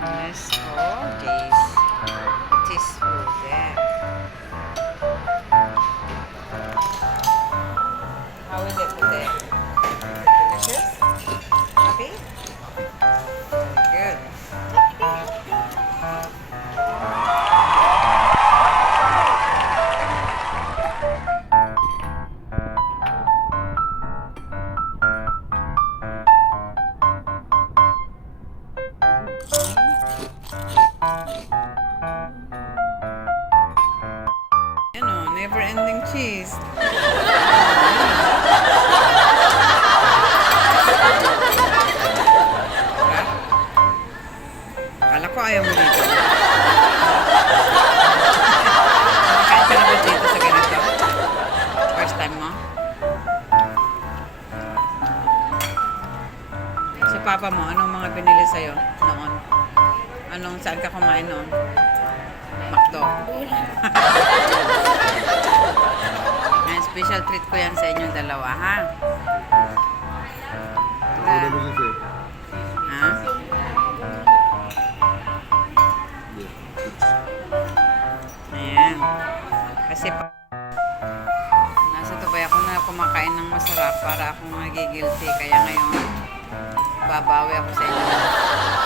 Yes, for this. It is full there. How is it with there? Delicious? Happy? Good. Ano, never ending cheese. Kala ko ayaw mo dito. Kahit sa mo? Si papa mo, anong mga binili sa'yo noon? Anong, saan ka kumain noon? Macdo. Yan, special treat ko yan sa inyong dalawa, ha? Sa'yo? Ha? Ayan. Kasi pa- nasa Dubai ako na kumakain ng masarap para akong nagigilty. Kaya ngayon, babawi ako sa inyo.